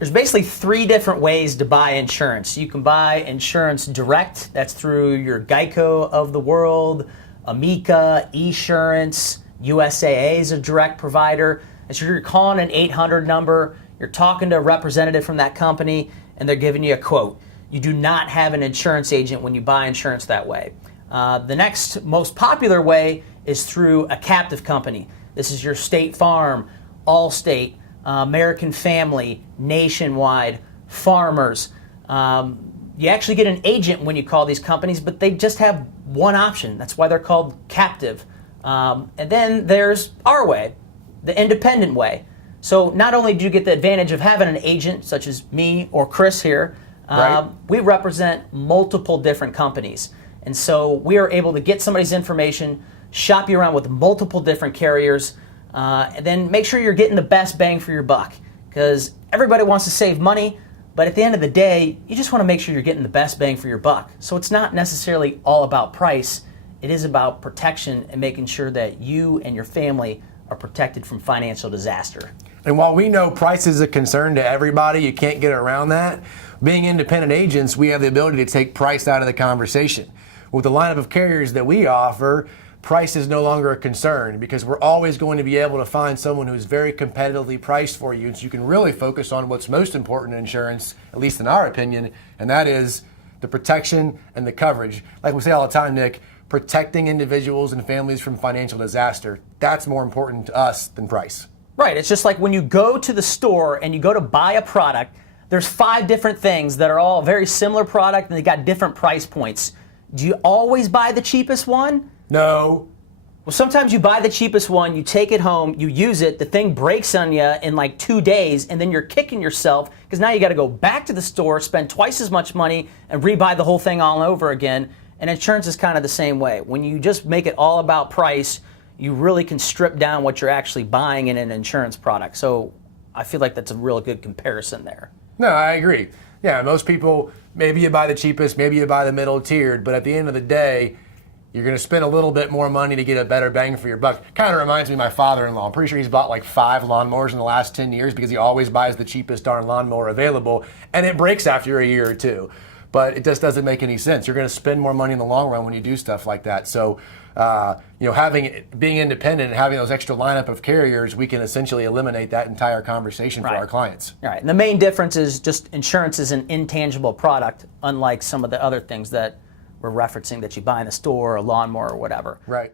There's basically three different ways to buy insurance. You can buy insurance direct. That's through your Geico of the world, Amica, Esurance, USAA is a direct provider. And so you're calling an 800 number, you're talking to a representative from that company, and they're giving you a quote. You do not have an insurance agent when you buy insurance that way. The next most popular way is through a captive company. This is your State Farm, Allstate, American Family, Nationwide, Farmers. You actually get an agent when you call these companies, but they just have one option. That's why they're called captive. And then there's our way, the independent way. So not only do you get the advantage of having an agent, such as me or Chris here, right. We represent multiple different companies. And so we are able to get somebody's information, shop you around with multiple different carriers, and then make sure you're getting the best bang for your buck. Because everybody wants to save money, but at the end of the day, you just want to make sure you're getting the best bang for your buck. So it's not necessarily all about price. It is about protection and making sure that you and your family are protected from financial disaster. And while we know price is a concern to everybody, you can't get around that. Being independent agents, we have the ability to take price out of the conversation. With the lineup of carriers that we offer, price is no longer a concern because we're always going to be able to find someone who's very competitively priced for you, so you can really focus on what's most important in insurance, at least in our opinion, and that is the protection and the coverage. Like we say all the time, Nick, protecting individuals and families from financial disaster. That's more important to us than price. Right. It's just like when you go to the store and you go to buy a product, there's 5 different things that are all very similar product and they got different price points. Do you always buy the cheapest one? No. Well, sometimes you buy the cheapest one, you take it home, you use it, the thing breaks on you in like 2 days, and then you're kicking yourself because now you got to go back to the store, spend twice as much money, and rebuy the whole thing all over again. And insurance is kind of the same way. When you just make it all about price, you really can strip down what you're actually buying in an insurance product. So I feel like that's a real good comparison there. No, I agree. Yeah, most people, maybe you buy the cheapest, maybe you buy the middle tiered, but at the end of the day, you're going to spend a little bit more money to get a better bang for your buck. Kind of reminds me of my father-in-law. I'm pretty sure he's bought like 5 lawnmowers in the last 10 years because he always buys the cheapest darn lawnmower available, and it breaks after a year or two. But it just doesn't make any sense. You're going to spend more money in the long run when you do stuff like that. So, being independent and having those extra lineup of carriers, we can essentially eliminate that entire conversation for our clients. All right. And the main difference is just insurance is an intangible product, unlike some of the other things that we're referencing that you buy in the store, a lawnmower, or whatever. Right.